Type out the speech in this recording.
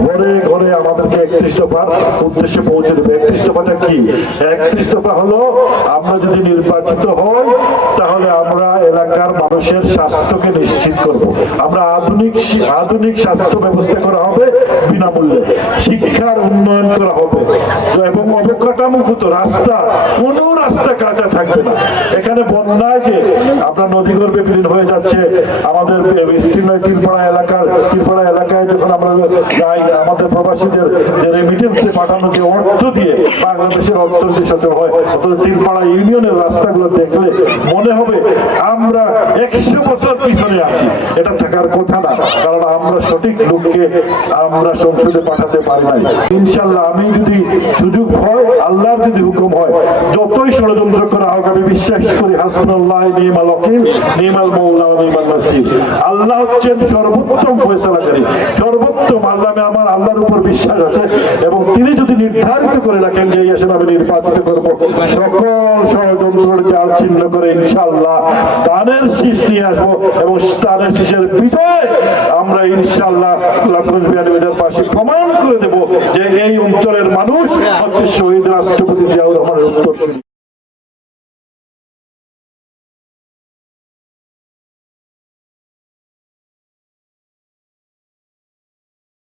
ঘরে ঘরে আমাদেরকে 31 দফার উদ্দেশ্যে পৌঁছে দেবে। 31 দফাটা কি? 31 দফা হলো আমরা যদি নির্বাচিত হই তাহলে আমরা এলাকার মানুষের স্বাস্থ্যকে নিশ্চিত করব। আমরা আধুনিক স্বাস্থ্য ব্যবস্থা করা হবে বিনামূল্যে, শিক্ষার উন্নয়ন করা হবে এবং অবকাঠামোগত রাস্তা, কোনো রাস্তা কাঁচা থাকবে না। এখানে বন্যায় যে আপনার নদীগর্ভে বিলীন হয়ে যাচ্ছে আমাদের তিলপাড়া এলাকায় যখন আমরা যাই, আমাদের প্রবাসীদের যে রেমিটেন্স পাঠানো যে অর্থ দিয়ে বাংলাদেশের অর্থনীতির সাথে হয়, তিলপাড়া ইউনিয়নের রাস্তাগুলো দেখলে মনে হবে আমরা 100 বছর পিছনে আছি। এটা থাকার কথা না, কারণ আমরা সঠিক লোককে আমরা সংসদে পাঠাতে পারি নাই। ইনশাল্লাহ আমি যদি সুযোগ হয়, আল্লাহর যদি হুকুম হয়, যতই ষড়যন্ত্র করা হোক আমি বিশ্বাস করি হাসবুনাল্লাহ নি'মাল ওয়াকিল নি'মাল মাওলা ওয়া নি'মান নাসির। আল্লাহ হচ্ছেন সর্বোত্তম ফয়সালাকারী, সর্বোত্তম। আমার আল্লাহর উপর বিশ্বাস আছে এবং তিনি যদি নির্ধারিত করে রাখেন যে এই আসলে আমি নির্বাচিত করবো, সকল ষড়যন্ত্রের জাল ছিন্ন করে ইনশাআল্লাহ দানের শীষ নিয়ে আসবো এবং দানের শীষের বিজয় আমরা ইনশাআল্লাহ পাশে প্রমাণ করে দেব যে এই অঞ্চলের মানুষ হচ্ছে শহীদ রাষ্ট্রপতি জিয়াউর রহমানের উত্তরসূরি।